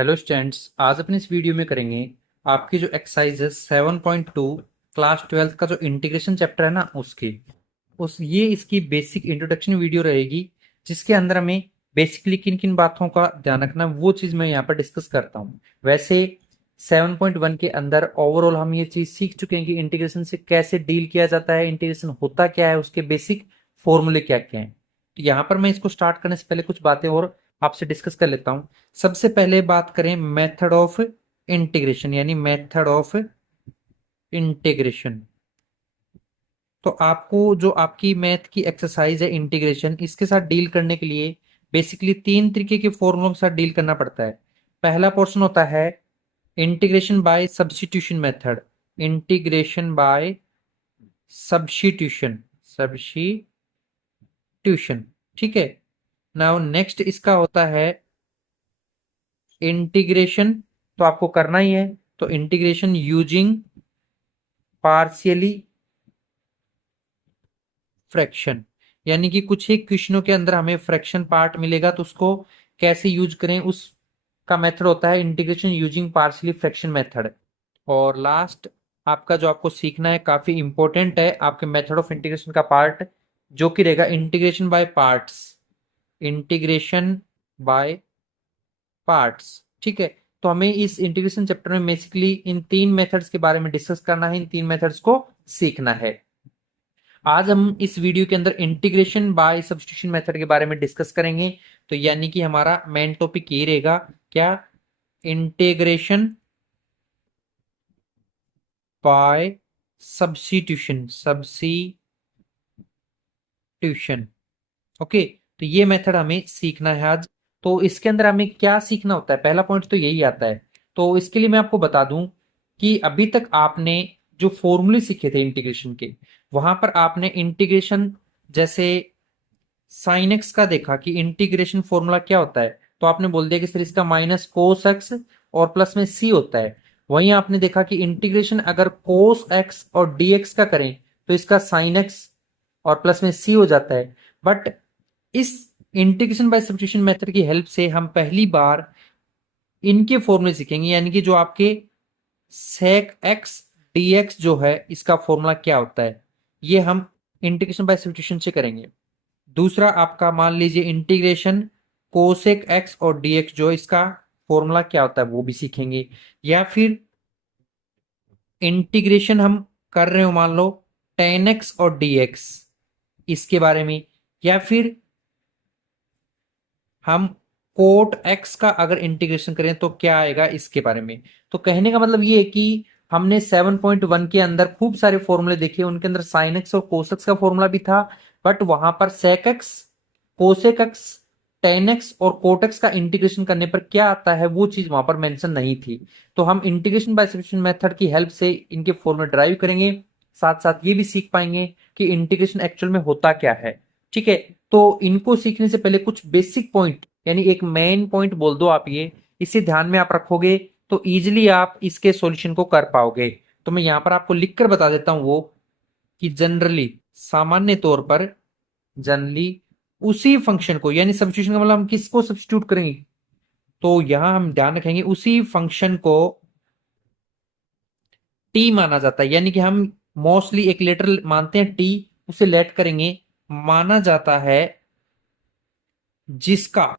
Hello students, आज अपने इस वीडियो में करेंगे आपकी जो एक्सरसाइज है 7.2 क्लास 12th का जो इंटीग्रेशन चैप्टर है ना उसकी उस ये इसकी बेसिक इंट्रोडक्शन वीडियो रहेगी, जिसके अंदर हमें बेसिकली किन किन बातों का ध्यान रखना है वो चीज मैं यहाँ पर डिस्कस करता हूँ। वैसे 7.1 के अंदर ओवरऑल हम ये चीज सीख चुके हैं कि इंटीग्रेशन से कैसे डील किया जाता है, इंटीग्रेशन होता क्या है, उसके बेसिक फॉर्मूले क्या क्या हैं। तो यहाँ पर मैं इसको स्टार्ट करने से पहले कुछ बातें और आपसे डिस्कस कर लेता हूँ। सबसे पहले बात करें मेथड ऑफ इंटीग्रेशन, यानी मेथड ऑफ इंटीग्रेशन। तो आपको जो आपकी मैथ की एक्सरसाइज है इंटीग्रेशन, इसके साथ डील करने के लिए बेसिकली तीन तरीके के फॉर्मूलों के साथ डील करना पड़ता है। पहला पोर्शन होता है integration by substitution method, integration by substitution substitution ठीक है। नाउ नेक्स्ट इसका होता है इंटीग्रेशन, तो आपको करना ही है, तो इंटीग्रेशन यूजिंग पार्शियली फ्रैक्शन, यानी कि कुछ एक क्वेश्चनों के अंदर हमें फ्रैक्शन पार्ट मिलेगा तो उसको कैसे यूज करें, उसका मेथड होता है integration using partially fraction method. और लास्ट आपका जो आपको सीखना है काफी इंपॉर्टेंट है आपके मेथड ऑफ इंटीग्रेशन का पार्ट, जो कि रहेगा integration by parts, integration by parts ठीक है। तो हमें इस इंटीग्रेशन चैप्टर में बेसिकली इन तीन मेथड्स के बारे में डिस्कस करना है, इन तीन मेथड्स को सीखना है। आज हम इस वीडियो के अंदर इंटीग्रेशन बाय सब्स्टिट्यूशन मेथड के बारे में डिस्कस करेंगे। तो यानी कि हमारा मेन टॉपिक ये रहेगा, क्या, integration by substitution substitution okay. तो ये मेथड हमें सीखना है आज। तो इसके अंदर हमें क्या सीखना होता है, पहला पॉइंट तो यही आता है। तो इसके लिए मैं आपको बता दूं कि अभी तक आपने जो फॉर्मूले सीखे थे इंटीग्रेशन के, वहां पर आपने इंटीग्रेशन जैसे साइन एक्स का देखा कि इंटीग्रेशन फॉर्मूला क्या होता है, तो आपने बोल दिया कि सर इसका माइनस कोस एक्स और प्लस में सी होता है। वहीं आपने देखा कि इंटीग्रेशन अगर कोस एक्स और डीएक्स का करें तो इसका साइन एक्स और प्लस में सी हो जाता है। बट इस इंटीग्रेशन बाय सब्स्टिट्यूशन मेथड की हेल्प से हम पहली बार इनके फॉर्मूले सीखेंगे, यानी कि जो आपके सेक एक्स डीएक्स जो है इसका फॉर्मूला क्या होता है, ये हम इंटीग्रेशन बाय सब्स्टिट्यूशन से करेंगे। दूसरा आपका मान लीजिए इंटीग्रेशन कोसेक एक्स और डीएक्स, जो इसका फॉर्मूला क्या होता है वो भी सीखेंगे। या फिर इंटीग्रेशन हम कर रहे हो मान लो टेन एक्स और डीएक्स, इसके बारे में। या फिर हम कोट एक्स का अगर इंटीग्रेशन करें तो क्या आएगा, इसके बारे में। तो कहने का मतलब ये है कि हमने 7.1 के अंदर खूब सारे फॉर्मूले देखे, उनके अंदर साइन एक्स और कोसेक्स का फॉर्मूला भी था, बट वहां पर sec x, cosec x, tan x और कोट एक्स का इंटीग्रेशन करने पर क्या आता है वो चीज वहां पर मेंशन नहीं थी। तो हम इंटीग्रेशन बाय सब्स्टिट्यूशन मेथड की हेल्प से इनके फॉर्मूले ड्राइव करेंगे, साथ साथ ये भी सीख पाएंगे कि इंटीग्रेशन एक्चुअल में होता क्या है। ठीक है। तो इनको सीखने से पहले कुछ बेसिक पॉइंट, यानी एक मेन पॉइंट बोल दो आप, ये इसे ध्यान में आप रखोगे तो इजीली आप इसके सॉल्यूशन को कर पाओगे। तो मैं यहां पर आपको लिखकर बता देता हूं वो, कि जनरली सामान्य तौर पर जनरली उसी फंक्शन को, यानी सब्स्टिट्यूशन का मतलब हम किसको सब्स्टिट्यूट करेंगे, तो यहां हम ध्यान रखेंगे उसी फंक्शन को टी माना जाता है। यानी कि हम मोस्टली एक लेटर मानते हैं टी, उसे लेट करेंगे, माना जाता है जिसका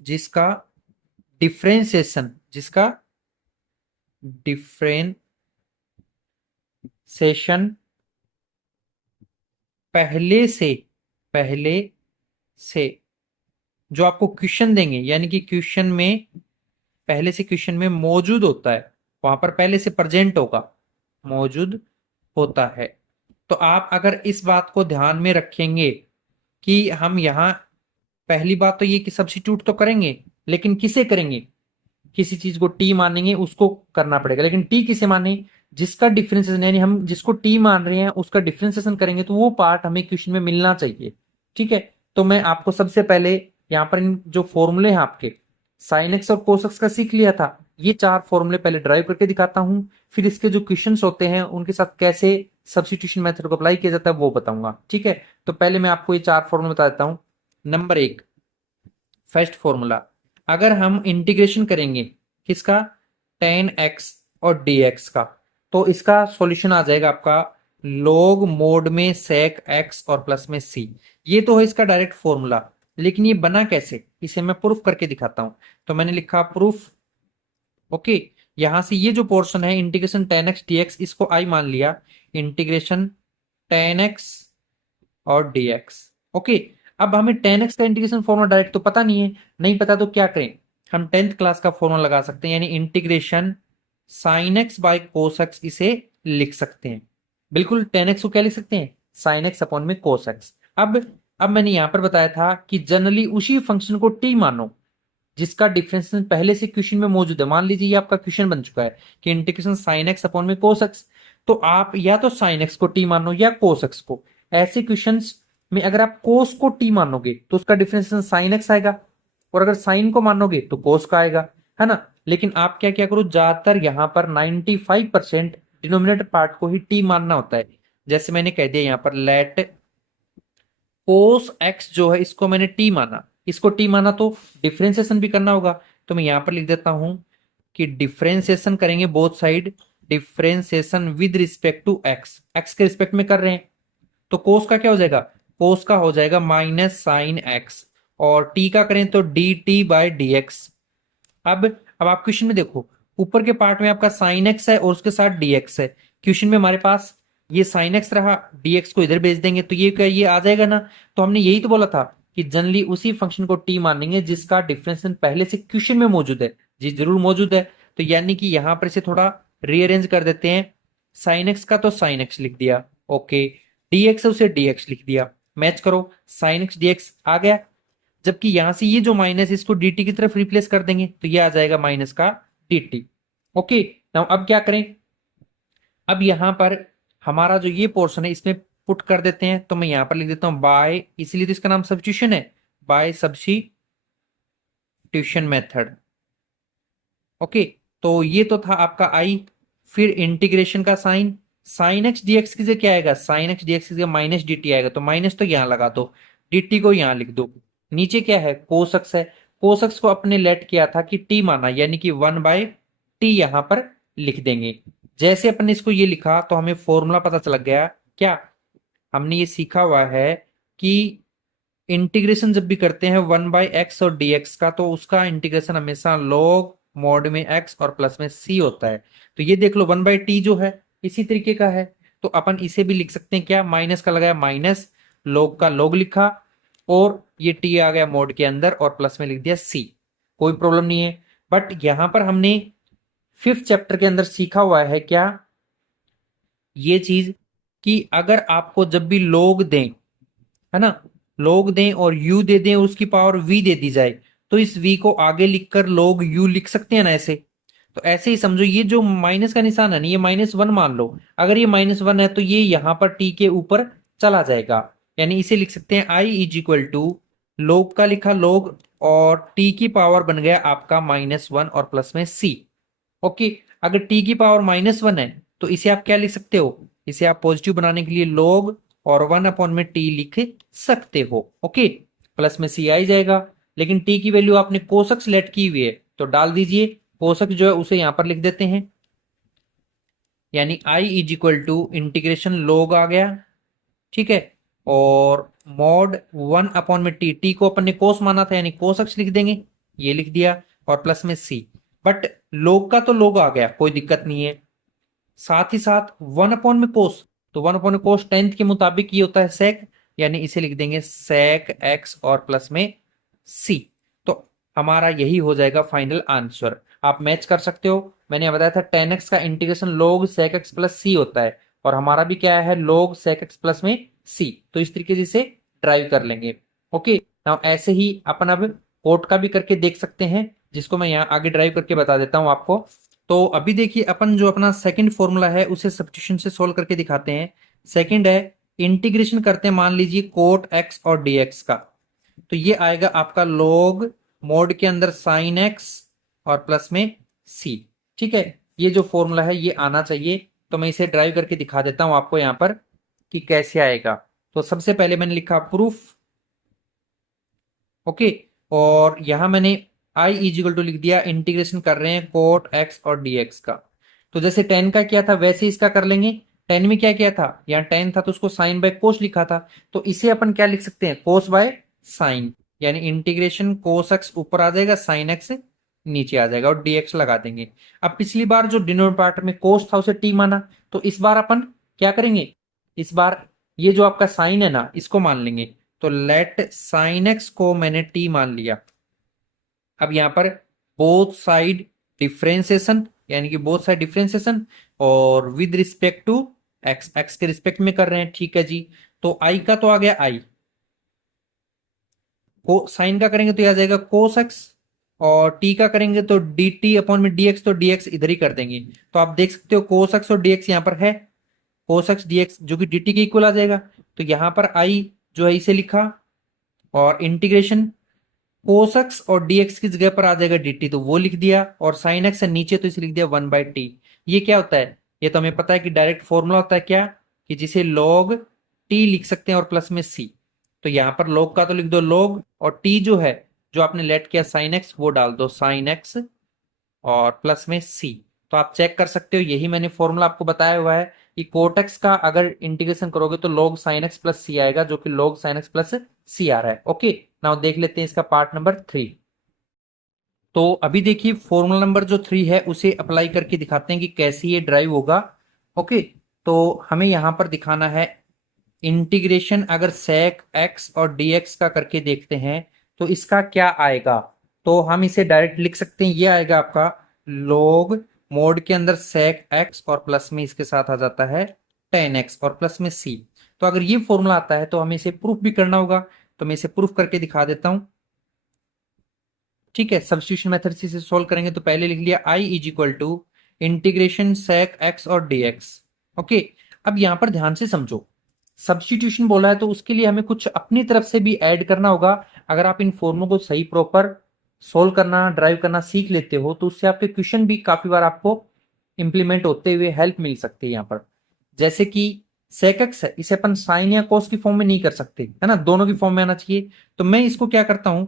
जिसका डिफ्रेंसिएशन जिसका डिफ्रेंसिएशन पहले से जो आपको क्वेश्चन देंगे, यानी कि क्वेश्चन में पहले से क्वेश्चन में मौजूद होता है, वहां पर पहले से प्रेजेंट होगा, मौजूद होता है। तो आप अगर इस बात को ध्यान में रखेंगे कि हम यहां पहली बात तो ये कि सब्स्टिट्यूट तो करेंगे, लेकिन किसे करेंगे, किसी चीज को टी मानेंगे उसको करना पड़ेगा, लेकिन टी किसे माने, जिसका डिफरेंशिएशन, यानी हम जिसको टी मान रहे हैं उसका डिफरेंशिएशन करेंगे, तो वो पार्ट हमें क्वेश्चन में मिलना चाहिए। ठीक है। तो मैं आपको सबसे पहले यहाँ पर इन जो फॉर्मूले हैं आपके साइन एक्स और कोस एक्स का सीख लिया था, ये चार फॉर्मूले पहले ड्राइव करके दिखाता हूं, फिर इसके जो क्वेश्चंस होते हैं उनके साथ कैसे सब्स्टिट्यूशन मेथड को अप्लाई किया जाता है वो बताऊंगा। ठीक है। तो पहले मैं आपको ये चार फॉर्मूले बता देता हूं। नंबर एक, फर्स्ट फॉर्मूला, अगर हम इंटीग्रेशन करेंगे किसका, टेन एक्स और dx का, तो इसका सॉल्यूशन आ जाएगा आपका log मोड में sec x और प्लस में c। ये तो है इसका डायरेक्ट फॉर्मूला, लेकिन ये बना कैसे, इसे मैं प्रूफ करके दिखाता हूं। तो मैंने लिखा प्रूफ। ओके, यहां से ये जो पोर्शन है integration ten x D x, इसको आई मान लिया, इंटीग्रेशन टेन एक्स और dx। ओके, अब हमें टेन एक्स का इंटीग्रेशन फॉर्मूला डायरेक्ट तो पता नहीं है, नहीं पता तो क्या करें, हम टेंथ क्लास का फॉर्मूला लगा सकते हैं, यानी integration sine x by cos x इसे लिख सकते हैं। बिल्कुल, टेन एक्स को क्या लिख सकते हैं, साइन एक्स अपॉन में कोस एक्स। अब मैंने यहां पर बताया था कि जनरली उसी फंक्शन को टी मानो जिसका डिफरेंशिएशन पहले से क्वेश्चन में मौजूद है। मान लीजिए ये आपका क्वेश्चन बन चुका है कि इंटीग्रेशन साइन एक्स अपॉन में कोस एक्स, तो आप या तो साइन एक्स को टी मानो या कोस एक्स को। ऐसे क्वेश्चंस में अगर आप कोस को टी मानोगे तो उसका डिफरेंशिएशन साइन एक्स आएगा, और अगर साइन को मानोगे तो कोस का आएगा, है ना। लेकिन आप क्या क्या करो, ज्यादातर यहां पर 95% डिनोमिनेटर पार्ट को ही टी मानना होता है। जैसे मैंने कह दिया यहां पर लेट कोस एक्स जो है इसको मैंने टी माना, इसको टी माना तो डिफरेंशिएशन भी करना होगा। तो मैं यहां पर लिख देता हूं कि डिफरेंशिएशन करेंगे both side, differentiation with respect to x, x के रिस्पेक्ट में कर रहे हैं, तो कोस का क्या हो जाएगा, कोस का हो जाएगा माइनस साइन एक्स, और टी का करें तो D T by D x. अब आप क्वेश्चन में देखो, ऊपर के पार्ट में आपका साइन एक्स है और उसके साथ dx है। क्वेश्चन में हमारे पास ये साइन एक्स रहा, dx को इधर भेज देंगे तो ये क्या, ये आ जाएगा ना। तो हमने यही तो बोला था कि जनरली उसी फंक्शन को t मानेंगे जिसका डिफरेंशिएशन पहले से क्वेश्चन में मौजूद है। जी जरूर मौजूद है, तो यानी कि यहां पर इसे थोड़ा रीअरेंज कर देते हैं। साइन एक्स का तो साइन एक्स लिख दिया, ओके, dx है उसे dx लिख दिया, मैच करो, साइन एक्स dx आ गया। जबकि यहां से ये जो माइनस इसको dt की तरफ रिप्लेस कर देंगे तो ये आ जाएगा माइनस का dt। ओके, नाउ अब क्या करें, अब यहां पर हमारा जो ये पोर्शन है इसमें पुट कर देते हैं। तो मैं यहां पर लिख देता हूं बाय, इसलिए तो इसका नाम सब्स्टिट्यूशन है, बाय सब्स्टिट्यूशन मेथड। ओके, तो ये तो था आपका आई। फिर इंटीग्रेशन का साइन, साइन एक्स डीएक्स की जगह क्या आएगा, साइन एक्स डीएक्स की जगह माइनस dt आएगा, तो माइनस तो यहां लगा दो, dt को यहां लिख दो। नीचे क्या है, कोसक्स है, कोसक्स को अपने लेट किया था कि t माना, यानी कि 1/t यहां पर लिख देंगे। जैसे अपन ने इसको ये लिखा तो हमें फॉर्मूला पता चल गया, क्या हमने ये सीखा हुआ है कि इंटीग्रेशन जब भी करते हैं 1/x और dx का, तो उसका इंटीग्रेशन हमेशा log मॉड में x और प्लस में c होता है। तो ये देख लो 1/t जो है इसी तरीके का है, तो अपन इसे भी लिख सकते हैं, क्या, माइनस का लगाया माइनस, log का log लिखा, और ये t आ गया मोड के अंदर और प्लस में लिख दिया c, कोई प्रॉब्लम नहीं है। बट यहां पर हमने फिफ्थ चैप्टर के अंदर सीखा हुआ है क्या, ये चीज कि अगर आपको जब भी log दें, है ना, log दें और u दे दें और उसकी पावर v दे दी जाए, तो इस v को आगे लिखकर log u लिख सकते हैं ना ऐसे। तो ऐसे ही समझो, ये जो माइनस का निशान है ना, ये -1 मान लो, अगर ये -1 है तो ये यहां पर t के ऊपर चला जाएगा, यानी इसे लिख सकते हैं i is equal to log का लिखा log और t की पावर बन गया आपका -1 और प्लस में c। ओके, अगर t की पावर -1 है तो इसे आप क्या लिख सकते हो, इसे आप पॉजिटिव बनाने के लिए log और 1 में t लिख सकते हो। ओके, प्लस में c आ ही जाएगा, लेकिन t की वैल्यू आपने कोसक सेलेक्ट की हुई है तो डाल दीजिए, कोसक जो है उसे यहां पर लिख देते हैं, यानी i is equal to integration log आ गया, ठीक है, और मॉड 1 में टी को अपन ने कोस माना था यानी कोसक्स लिख देंगे, ये लिख दिया, और प्लस में c। बट log का तो log आ गया, कोई दिक्कत नहीं है, साथ ही साथ 1 में कोस, तो 1 में कोस टेंथ के मुताबिक ये होता है सेक, यानी इसे लिख देंगे सेक एक्स और प्लस में सी। तो हमारा यही हो जाएगा फाइनल आंसर। आप मैच कर सकते हो, मैंने बताया था टेन एक्स का integration log sec x plus C होता है, और हमारा भी क्या है log सेक एक्स प्लस में सी, तो इस तरीके से इसे ड्राइव कर लेंगे। ओके, नाउ ऐसे ही अपन अब कोट का भी करके देख सकते हैं, जिसको मैं यहाँ आगे ड्राइव करके बता देता हूँ आपको। तो अभी देखिए अपन जो अपना सेकंड फॉर्मूला है उसे सब्स्टिट्यूशन से सोल्व करके दिखाते हैं। सेकंड है इंटीग्रेशन करते हैं, मान लीजिए कोट एक्स और dx का, तो ये आएगा आपका log मोड के अंदर साइन एक्स और प्लस में c, ठीक है। ये जो फॉर्मूला है ये आना चाहिए, तो मैं इसे ड्राइव करके दिखा देता हूं आपको यहां पर कि कैसे आएगा। तो सबसे पहले मैंने लिखा प्रूफ, ओके, और यहां मैंने आई इज इक्वल टू लिख दिया, इंटीग्रेशन कर रहे हैं कोट एक्स और dx का। तो जैसे टेन का क्या था वैसे इसका कर लेंगे। टेन में क्या किया था, यहाँ टेन था तो उसको साइन बाय कोस लिखा था, तो इसे अपन क्या लिख सकते हैं, कोस बाय साइन, यानी इंटीग्रेशन कोस एक्स ऊपर आ जाएगा, साइन एक्स नीचे आ जाएगा और dx लगा देंगे। अब पिछली बार जो डिनोमिनेटर पार्ट में कोस था उसे टी माना, तो इस बार अपन क्या करेंगे, इस बार ये जो आपका साइन है ना इसको मान लेंगे। तो लेट साइन एक्स को मैंने टी मान लिया। अब यहां पर बोथ साइड डिफ्रेंसिएशन, यानी कि बोथ साइड डिफ्रेंसिएशन और with respect to x, x के रिस्पेक्ट में कर रहे हैं, ठीक है जी। तो आई का तो आ गया आई, को साइन का करेंगे तो यह आ जाएगा कोस एक्स, और टी का करेंगे तो डी टी अपॉन में डी एक्स, तो डी एक्स इधर ही कर देंगे। तो आप देख सकते हो कोस एक्स और डी एक्स यहाँ पर है, कोस एक्स डी एक्स जो कि डी टी के इक्वल आ जाएगा। तो यहां पर आई जो है इसे लिखा, और इंटीग्रेशन कोस एक्स और dx की जगह पर आ जाएगा dt, तो वो लिख दिया, और साइन एक्स है नीचे तो इसे लिख दिया 1/t। ये क्या होता है, ये तो हमें पता है कि डायरेक्ट फॉर्मूला होता है क्या, कि जिसे log t लिख सकते हैं और प्लस में c। तो यहां पर log का तो लिख दो log, और t जो है जो आपने लेट किया साइन एक्स वो डाल दो साइन एक्स और प्लस में c। तो आप चेक कर सकते हो, यही मैंने फॉर्मूला आपको बताया हुआ है कि कोटेक्स का अगर इंटीग्रेशन करोगे तो log sin x प्लस सी आएगा, जो कि log sin x प्लस सी आ रहा है। ओके, नाउ देख लेते हैं इसका पार्ट नंबर 3। तो अभी देखिए फॉर्मूला नंबर जो 3 है उसे अप्लाई करके दिखाते हैं कि कैसे ये ड्राइव होगा। ओके, तो हमें यहां पर दिखाना है इंटीग्रेशन, अगर sec x और dx का करके देखते हैं तो इसका क्या आएगा। तो हम इसे डायरेक्ट लिख सकते हैं, ये आएगा आपका log मोड के अंदर sec x और प्लस में इसके साथ आ जाता है tan x और प्लस में c। तो अगर ये फॉर्मूला आता है तो हमें इसे प्रूफ भी करना होगा, तो मैं इसे प्रूफ करके दिखा देता हूं। ठीक है, सब्स्टिट्यूशन मेथड से इसे सोल्व करेंगे। तो पहले लिख लिया i is equal to integration sec x और dx। ओके, अब यहां पर ध्यान से समझो, सब्स्टिट्यूशन बोला है तो उसके लिए हमें कुछ अपनी तरफ से भी ऐड करना होगा। अगर आप इन फॉर्मूलों को सही प्रॉपर सोल्व करना ड्राइव करना सीख लेते हो तो उससे आपके क्वेश्चन भी काफी बार आपको इंप्लीमेंट होते हुए हेल्प मिल सकती है। यहाँ पर जैसे कि sec x है, इसे अपन साइन या cos की फॉर्म में नहीं कर सकते, है ना, दोनों की फॉर्म में आना चाहिए। तो मैं इसको क्या करता हूं,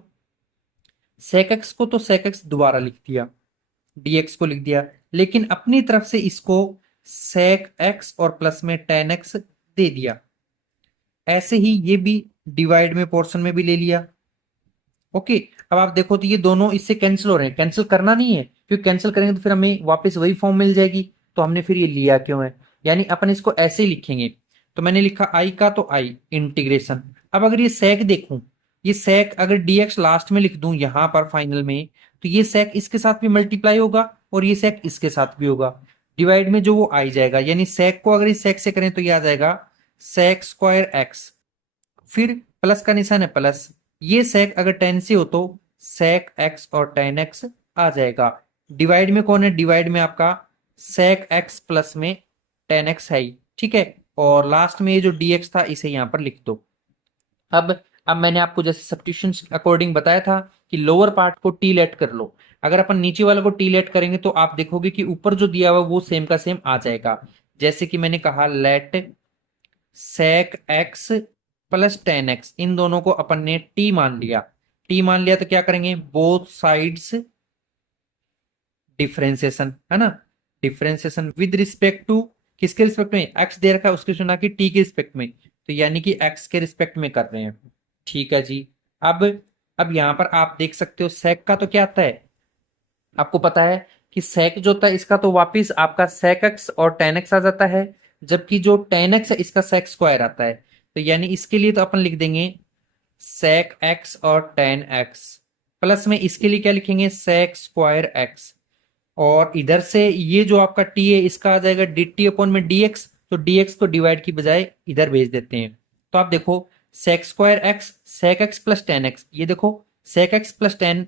sec x को तो sec x दोबारा लिख दिया, dx को लिख दिया, लेकिन अपनी तरफ से इसको sec x और प्लस में tan x दे दिया। ऐसे ही ये भी डिवाइड में पोर्शन में भी ले लिया। ओके, अब आप देखो तो ये दोनों इससे कैंसिल हो रहे हैं, कैंसिल करना नहीं है क्योंकि कैंसिल करेंगे तो फिर हमें वापस वही फॉर्म मिल जाएगी, तो हमने फिर ये लिया क्यों है, यानी अपन इसको ऐसे ही लिखेंगे। तो मैंने लिखा आई का तो आई इंटीग्रेशन। अब अगर ये सेक देखूं, ये सेक अगर dx लास्ट में लिख दूं यहां पर फाइनल में, तो ये सेक इसके साथ भी मल्टीप्लाई होगा और ये सेक इसके साथ भी होगा, डिवाइड में जो वो आई जाएगा, यानी सेक को अगर इस सेक से करें तो ये आ जाएगा सेक स्क्वायर एक्स, फिर प्लस का निशान है प्लस, ये सेक अगर टेन से हो तो सेक एक्स और टेन एक्स आ जाएगा। डिवाइड में कौन है, डिवाइड में आपका सेक एक्स प्लस में टेन एक्स है ही, ठीक है। और लास्ट में ये जो dx था इसे यहां पर लिख दो। अब मैंने आपको जैसे सब्स्टिट्यूशन अकॉर्डिंग बताया था कि लोअर पार्ट को टी लेट कर लो, अगर अपन नीचे वाले को टी लेट करेंगे तो आप देखोगे कि ऊपर जो दिया हुआ वो सेम का सेम आ जाएगा। जैसे कि मैंने कहा let sec x plus tan x, इन दोनों को अपन ने टी मान लिया। टी मान लिया तो क्या करेंगे, बोथ साइड्स डिफरेंशिएशन, है ना, डिफरेंशिएशन विद रिस्पेक्ट टू, किसके रिस्पेक्ट में, एक्स दे रखा है उसके सुना कि टी के रिस्पेक्ट में, तो यानी कि एक्स के रिस्पेक्ट में कर रहे हैं। ठीक है जी। अब अब यहां पर आप देख सकते हो सेक का तो क्या आता है, आपको पता है कि सेक जो होता है इसका तो वापिस आपका सेक एक्स और टेन एक्स आ जाता है, जबकि जो टेन एक्स है इसका सेक स्क्वायर आता है। तो यानी इसके लिए तो अपन लिख देंगे सेक एक्स और टेन एक्स, प्लस में इसके लिए क्या लिखेंगे सेक स्क्वायर एक्स, और इधर से ये जो आपका टी है इसका आ जाएगा डी टी अपॉन में डी एक्स, तो डी एक्स को डिवाइड की बजाय इधर भेज देते हैं। तो आप देखो sec square x sec x plus tan x, ये देखो sec x plus tan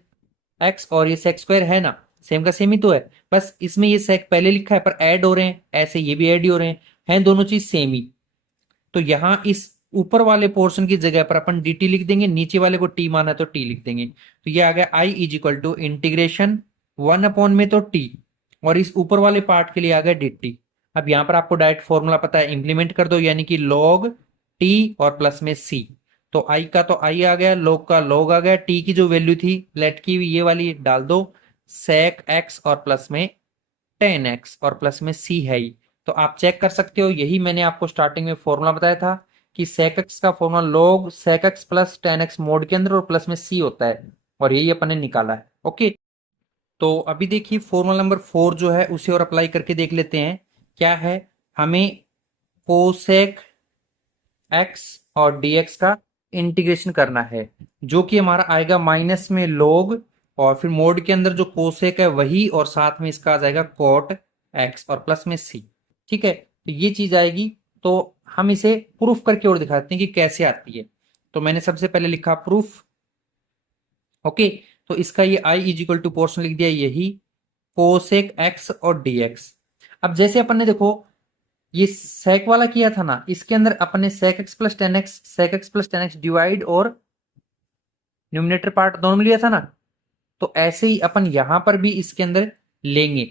x और ये सेक स्क्वायर है ना, सेम का सेम ही तो है, बस इसमें ये सेक पहले लिखा है पर ऐड हो रहे हैं, ऐसे ये भी ऐड ही हो रहे हैं दोनों चीज सेम ही। तो यहां इस ऊपर वाले पोर्शन की जगह पर अपन dt लिख देंगे, नीचे वाले को t माना तो t लिख देंगे। तो ये आ गया i is equal to integration 1 में तो t, और इस ऊपर वाले पार्ट के लिए आ गया dt। अब यहां पर आपको डायरेक्ट फॉर्मूला पता है, इंप्लीमेंट कर दो, यानी कि log t और प्लस में c। तो आई का तो आई आ गया, log का log आ गया, टी की जो वैल्यू थी लेट की ये वाली डाल दो, sec x और प्लस में tan x और प्लस में c है ही। तो आप चेक कर सकते हो, यही मैंने आपको स्टार्टिंग में फॉर्मूला बताया था कि sec x का formula log sec x plus tan x mode के अंदर और प्लस में c होता है, और यही अपन ने निकाला है। ओके, तो अभी देखिए फॉर्मूला नंबर 4 जो है उसे और अप्लाई करके देख लेते हैं। क्या है, हमें कोसेक एक्स और dx का इंटीग्रेशन करना है, जो कि हमारा आएगा माइनस में log, और फिर मोड के अंदर जो कोसेक है वही, और साथ में इसका आ जाएगा कोट एक्स और प्लस में c। ठीक है, तो ये चीज आएगी। तो हम इसे प्रूफ करके और दिखाते हैं कि कैसे आती है। तो मैंने सबसे पहले लिखा प्रूफ। ओके, तो इसका ये i is equal to portion लिख दिया, यही कोसेक एक्स और dx। अब जैसे अपन ने देखो ये सेक वाला किया था ना, इसके अंदर अपन ने sec x plus tan x, sec x plus tan x divide और न्यूमिनेटर पार्ट दोनों में लिया था ना। तो ऐसे ही अपन यहां पर भी इसके अंदर लेंगे,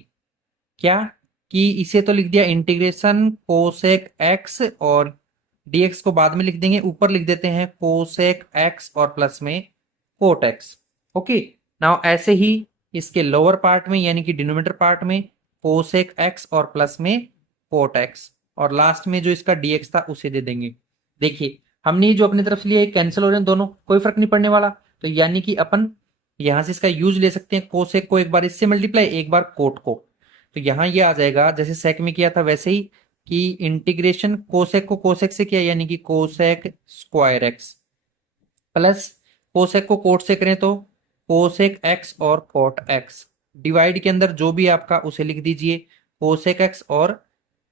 क्या कि इसे तो लिख दिया इंटीग्रेशन कोसेक एक्स, और dx को बाद में लिख देंगे, ऊपर लिख देते हैं कोसेक एक्स और प्लस में कोट एक्स। ओके, नाउ ऐसे ही इसके लोअर पार्ट में यानी कि डिनोमिनेटर पार्ट में कोसेक एक्स और प्लस में कोट एक्स, और लास्ट में जो इसका dx था उसे दे देंगे। देखिए हमने जो अपनी तरफ से लिया कैंसिल हो रहे हैं दोनों, कोई फर्क नहीं पड़ने वाला। तो यानी कि अपन यहां से इसका यूज ले सकते हैं, कोसेक को एक बार इससे मल्टीप्लाई, एक बार कोट को। तो यहां ये आ जाएगा जैसे सेक में किया था वैसे ही, कि इंटीग्रेशन कोसेक को कोसेक से किया यानी कि cosec square x, plus cosec को कोट से करें तो कोसेक एक्स और कोट एक्स, डिवाइड के अंदर जो भी आपका उसे लिख दीजिए कोसेक एक्स और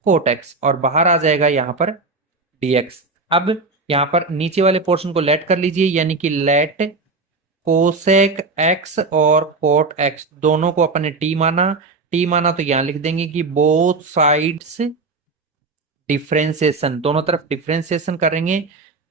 कोट एक्स, और बाहर आ जाएगा यहाँ पर dx। अब यहाँ पर नीचे वाले पोर्शन को लेट कर लीजिए, यानी कि लेट कोसेक एक्स और कोट एक्स दोनों को अपन ने टी माना, टी माना तो यहां लिख देंगे कि बोथ साइड्स डिफ्रेंसिएशन, दोनों तरफ डिफ्रेंसिएशन करेंगे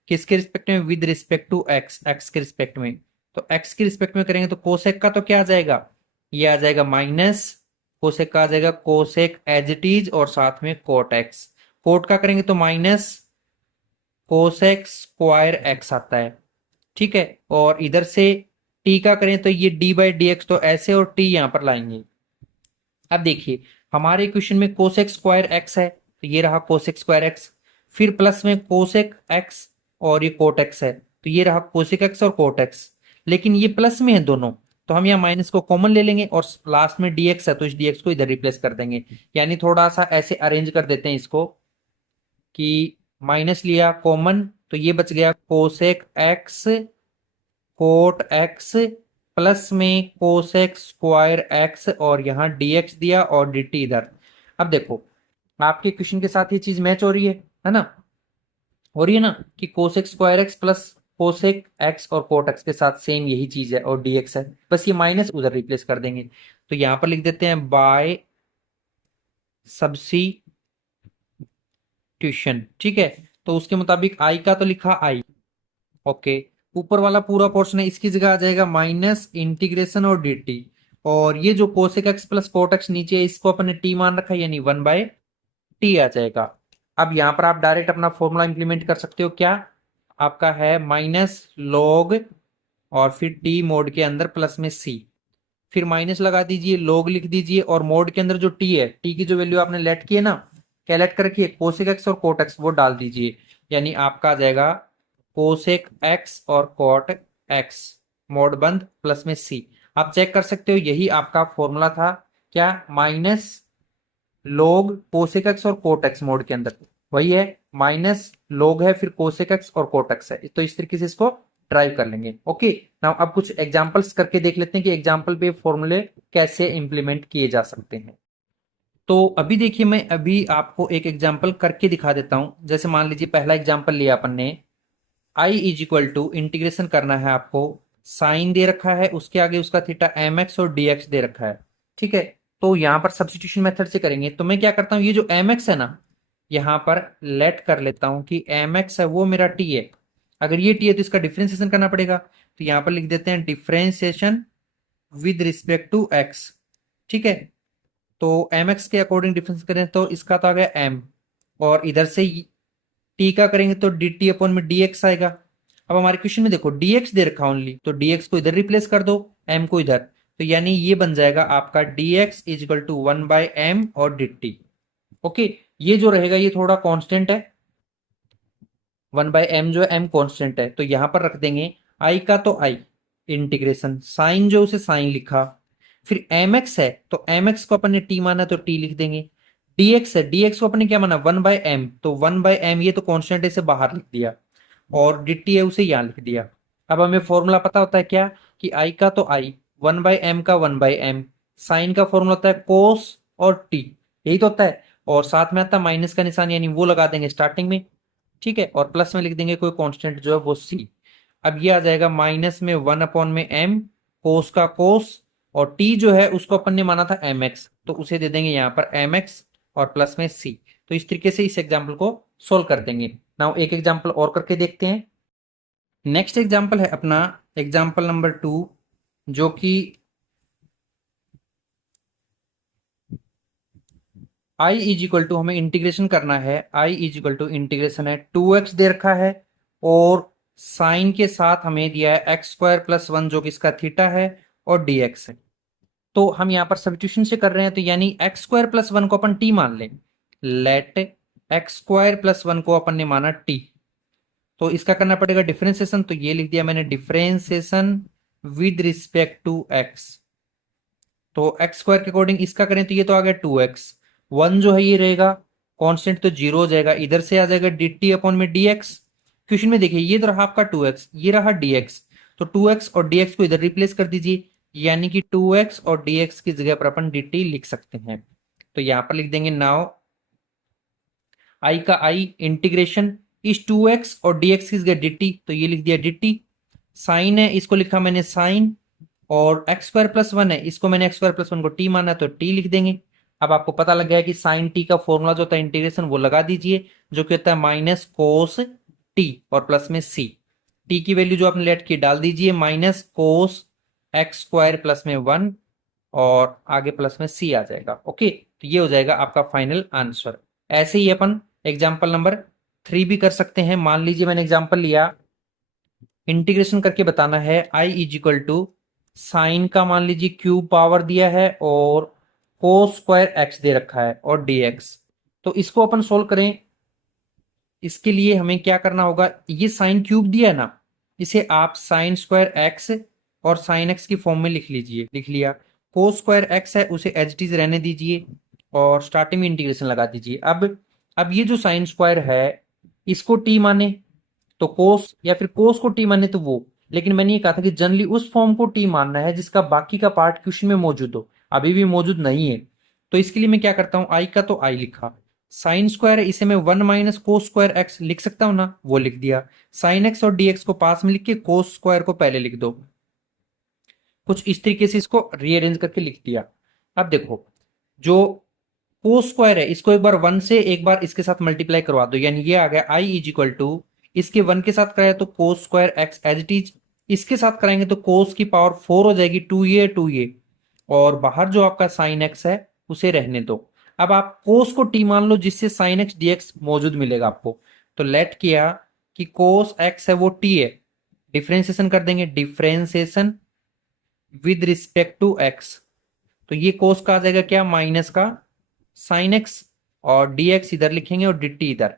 किसके रिस्पेक्ट में, with respect to x, x के रिस्पेक्ट में। तो एक्स के रिस्पेक्ट में करेंगे तो कोसेक का तो क्या आ जाएगा, ये आ जाएगा माइनस, कोसेक का आ जाएगा कोसेक एज इट इज, और साथ में कोट एक्स। कोट का करेंगे तो माइनस कोसेक स्क्वायर एक्स आता है। ठीक है, और इधर से टी का करें तो ये डी बाई डी एक्स, तो ऐसे और टी यहां पर लाएंगे। अब देखिए हमारे इक्वेशन में कोसेक स्क्वायर एक्स है, तो ये रहा कोसेक स्क्वायर एक्स, फिर प्लस में कोसेक एक्स और ये कोट एक्स है, तो ये रहा कोसेक एक्स और कोट एक्स। लेकिन ये प्लस में है दोनों, तो हम यहाँ माइनस को कॉमन ले लेंगे, और लास्ट में dx है तो इस dx को इधर रिप्लेस कर देंगे। यानी थोड़ा सा ऐसे अरेंज कर देते हैं इसको कि माइनस लिया कॉमन, तो ये बच गया cosec x cot x plus में कोसेक स्क्वायर एक्स, और यहाँ dx दिया और dt इधर। अब देखो आपके क्वेश्चन के साथ ये चीज मैच हो रही है ना, हो रही है ना, कि cosec square x plus cosec x और कोट एक्स के साथ सेम यही चीज है, और dx है, बस ये माइनस उधर रिप्लेस कर देंगे। तो यहां पर लिख देते हैं बाय सब्स्टिट्यूशन। ठीक है, तो उसके मुताबिक आई का तो लिखा आई। ओके, ऊपर वाला पूरा पोर्शन है इसकी जगह आ जाएगा माइनस इंटीग्रेशन और dt, और ये जो cosec x plus cot x नीचे है इसको अपने टी मान रखा है, यानी 1/t आ जाएगा। अब यहां पर आप डायरेक्ट अपना फॉर्मूला इंप्लीमेंट कर सकते हो, क्या आपका है माइनस log और फिर टी मोड के अंदर प्लस में c, फिर माइनस लगा दीजिए, log लिख दीजिए, और मोड के अंदर जो टी है, टी की जो वैल्यू आपने लेट की है ना, क्या लेट कर रखी है, कोसेक एक्स और कोट एक्स, वो डाल दीजिए। यानी आपका आ जाएगा कोसेक एक्स और कोट एक्स मोड बंद प्लस में c। आप चेक कर सकते हो यही आपका फॉर्मूला था, क्या माइनस log कोसेक एक्स और कोट एक्स मोड के अंदर वही है, माइनस log है फिर कोसेक एक्स और कोट एक्स है, तो इस तरीके से इसको ड्राइव कर लेंगे। ओके, नाउ अब कुछ एग्जांपल्स करके देख लेते हैं कि एग्जांपल पे फॉर्मूले कैसे इंप्लीमेंट किए जा सकते हैं। तो अभी देखिए मैं अभी आपको एक एग्जांपल करके दिखा देता हूं। जैसे मान लीजिए पहला एग्जांपल लिया अपन ने, i is equal to integration करना है आपको, साइन दे रखा है, उसके आगे उसका थीटा mx और dx दे रखा है। ठीक है, तो यहां पर सब्स्टिट्यूशन मेथड से करेंगे, तो मैं क्या करता हूं, ये जो mx है ना, यहां पर लेट कर लेता हूं कि mx है वो मेरा t है। अगर ये t है तो इसका डिफ्रेंसिएशन करना पड़ेगा, तो यहां पर लिख देते हैं differentiation with respect to x। ठीक है, तो mx के अकॉर्डिंग डिफरेंस करें तो इसका तो आ गया m, और इधर से t का करेंगे तो dt अपॉन में dx आएगा। अब हमारे क्वेश्चन में देखो dx दे रखा ओनली, तो dx को इधर रिप्लेस कर दो, m को इधर, तो यानी ये बन जाएगा आपका dx is equal to 1/m और dt। ओके, ये जो रहेगा ये थोड़ा कांस्टेंट है, 1/m जो है m कांस्टेंट है, तो यहां पर रख देंगे i का तो i, इंटीग्रेशन साइन जो उसे साइन लिखा, फिर mx है तो mx को अपन ने t माना तो t लिख देंगे, dx है dx को अपन ने क्या माना 1/m, तो 1/m ये तो कांस्टेंट है इसे बाहर लिख दिया, और dt है उसे यहां लिख दिया। अब हमें फॉर्मूला पता होता है क्या, कि i का तो i, 1/m का 1/m, साइन का फॉर्मूला होता है cos और t, यही तो होता है, और साथ में आता है माइनस का निशान, यानी वो लगा देंगे स्टार्टिंग में, ठीक है, और प्लस में लिख देंगे कोई कांस्टेंट जो है वो c। अब ये आ जाएगा माइनस में 1 में m, कोस का कोस, और t जो है उसको अपन ने माना था mx, तो उसे दे देंगे यहाँ पर mx और प्लस में c। तो इस तरीके से इस एग्जाम्पल को सोल्व कर देंगे। नाउ एक एग्जाम्पल और करके देखते हैं। नेक्स्ट एग्जाम्पल है अपना एग्जाम्पल नंबर 2, जो कि i इज इक्वल टू हमें इंटीग्रेशन करना है, i is equal to integration है 2x दे रखा है, और साइन के साथ हमें दिया है x² + 1 जो कि इसका थीटा है, और dx है। तो हम यहाँ पर सब्स्टिट्यूशन से कर रहे हैं, तो यानी x² + 1 को अपन t मान लें, लेट x² + 1 को अपन ने माना t, तो इसका करना पड़ेगा डिफरेंशिएशन, तो ये लिख दिया मैंने differentiation with respect to x, तो x² के अकॉर्डिंग इसका करें तो ये तो आ गया 2x, 1 जो है ये रहेगा कांस्टेंट तो 0 हो जाएगा, इधर से आ जाएगा dt अपॉन में dx। क्वेश्चन में देखिए ये तो रहा आपका 2x, ये रहा dx, तो 2x और dx को इधर रिप्लेस कर दीजिए, यानी कि 2x और dx की जगह पर अपन dt लिख सकते हैं। तो यहां पर लिख देंगे नाउ i का i इंटीग्रेशन इस 2x और dx की जगह dt, तो ये लिख दिया dt, साइन है इसको लिखा मैंने साइन, और x² + 1 है इसको मैंने x² + 1 को t माना तो t लिख देंगे। अब आपको पता लग गया कि साइन t का फॉर्मूला जो होता है इंटीग्रेशन वो लगा दीजिए, जो कि होता है माइनस कोस t और प्लस में c, t की वैल्यू जो आपने लेट की डाल दीजिए, माइनस कोस x² + में 1 और आगे प्लस में c आ जाएगा। ओके, तो ये हो जाएगा आपका फाइनल आंसर। ऐसे ही अपन एग्जाम्पल नंबर 3 भी कर सकते हैं। मान लीजिए मैंने एग्जाम्पल लिया, इंटीग्रेशन करके बताना है i is equal to sine का मान लीजिए क्यूब पावर दिया है, और cos² x दे रखा है, और dx। तो इसको अपन सोल्व करें, इसके लिए हमें क्या करना होगा, ये साइन क्यूब दिया है ना, इसे आप sin² x और sin x की फॉर्म में लिख लीजिए, लिख लिया। cos² x है उसे एज इट इज रहने दीजिए, और स्टार्टिंग में इंटीग्रेशन लगा दीजिए। अब ये जो sin² है इसको t माने तो कोस, या फिर कोस को टी माने तो वो, लेकिन मैंने ये कहा था कि जनरली उस फॉर्म को टी मानना है जिसका बाकी का पार्ट क्वेश्चन में मौजूद हो, अभी भी मौजूद नहीं है। तो इसके लिए मैं क्या करता हूं, आई का तो आई लिखा, साइन स्क्वायर है इसे मैं 1 - cos² x लिख सकता हूं ना, वो लिख दिया, साइन x और dx को पास में लिख के cos² को पहले लिख दो, कुछ इस तरीके से इसको रीअरेंज करके लिख दिया। अब देखो जो cos² है इसको एक बार 1 से एक बार इसके साथ मल्टीप्लाई करवा दो, यानी ये आ गया i इज इक्वल टू, इसके 1 के साथ कराया तो cos² x as it is, इसके साथ कराएंगे तो cos की पावर 4 हो जाएगी, 2a, और बाहर जो आपका sin x है उसे रहने दो। अब आप cos को t मान लो जिससे sin x dx मौजूद मिलेगा आपको, तो लेट किया कि cos x है वो t है, डिफ्रेंसिएशन कर देंगे, differentiation with respect to x, तो ये cos का आ जाएगा क्या, माइनस का sin x, और dx इधर लिखेंगे और dt इधर।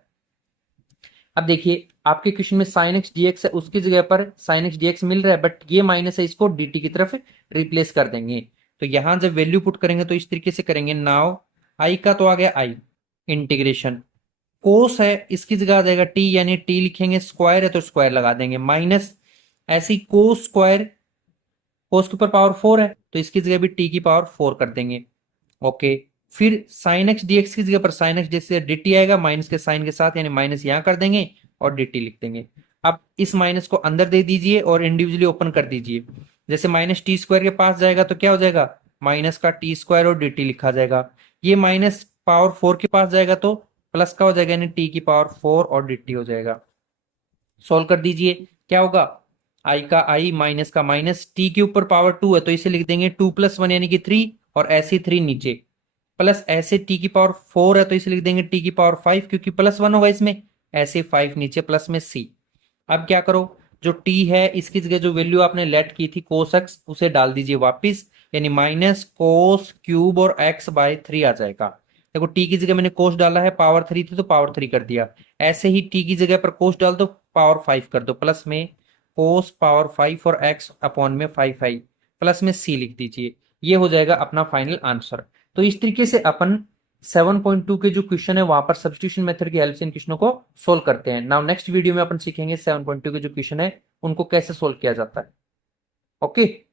अब देखिए आपके क्वेश्चन में sin x dx है, उसकी जगह पर sin x dx मिल रहा है, बट ये माइनस है, इसको dt की तरफ रिप्लेस कर देंगे। तो यहां जब वैल्यू पुट करेंगे तो इस तरीके से करेंगे, नाउ i का तो आ गया i इंटीग्रेशन, कोस है इसकी जगह आ जाएगा t, यानी t लिखेंगे, स्क्वायर है तो स्क्वायर लगा देंगे, माइनस ऐसी कोस स्क्वायर, कोस के ऊपर पावर 4 है तो इसकी जगह भी t की पावर 4 कर देंगे। ओके, फिर sin x dx की जगह पर sin x dx dt आएगा माइनस के साइन के साथ, यानी माइनस यहां कर देंगे और dt लिख देंगे। अब इस माइनस को अंदर दे दीजिए और इंडिविजुअली ओपन कर दीजिए, जैसे माइनस t² के पास जाएगा तो क्या हो जाएगा, माइनस का t² और dt लिखा जाएगा, ये माइनस पावर 4 के पास जाएगा तो प्लस का हो जाएगा, यानी t की पावर 4 और dt हो जाएगा। सोल्व कर दीजिए, क्या होगा, i का i माइनस का माइनस, t के ऊपर पावर 2 है तो इसे लिख देंगे 2 + 1 यानी कि 3, और ऐसे 3 नीचे, प्लस ऐसे t की पावर 4 है तो इसे लिख देंगे t की पावर 5, क्योंकि +1 होगा इसमें, ऐसे 5 नीचे प्लस में c। अब क्या करो, जो टी है इसकी जगह जो वैल्यू आपने लेट की थी कोस एक्स उसे डाल दीजिए वापिस, यानी माइनस कोस क्यूब और एक्स बाय 3 आ जाएगा। देखो टी की जगह मैंने कोस डाला है, पावर 3 थी तो पावर 3 कर दिया। ऐसे ही टी की जगह पर कोस डाल दो, पावर 5 कर दो, प्लस में कोस पावर 5 और एक्स अपॉन में 5 प्लस में सी लिख दीजिए। ये हो जाएगा अपना फाइनल आंसर। तो इस तरीके से अपन 7.2 के जो क्वेश्चन है वहां पर सब्स्टिट्यूशन मेथड की हेल्प से इन क्वेश्चनों को सोल्व करते हैं। नाउ नेक्स्ट वीडियो में अपन सीखेंगे 7.2 के जो क्वेश्चन है उनको कैसे सोल्व किया जाता है। ओके।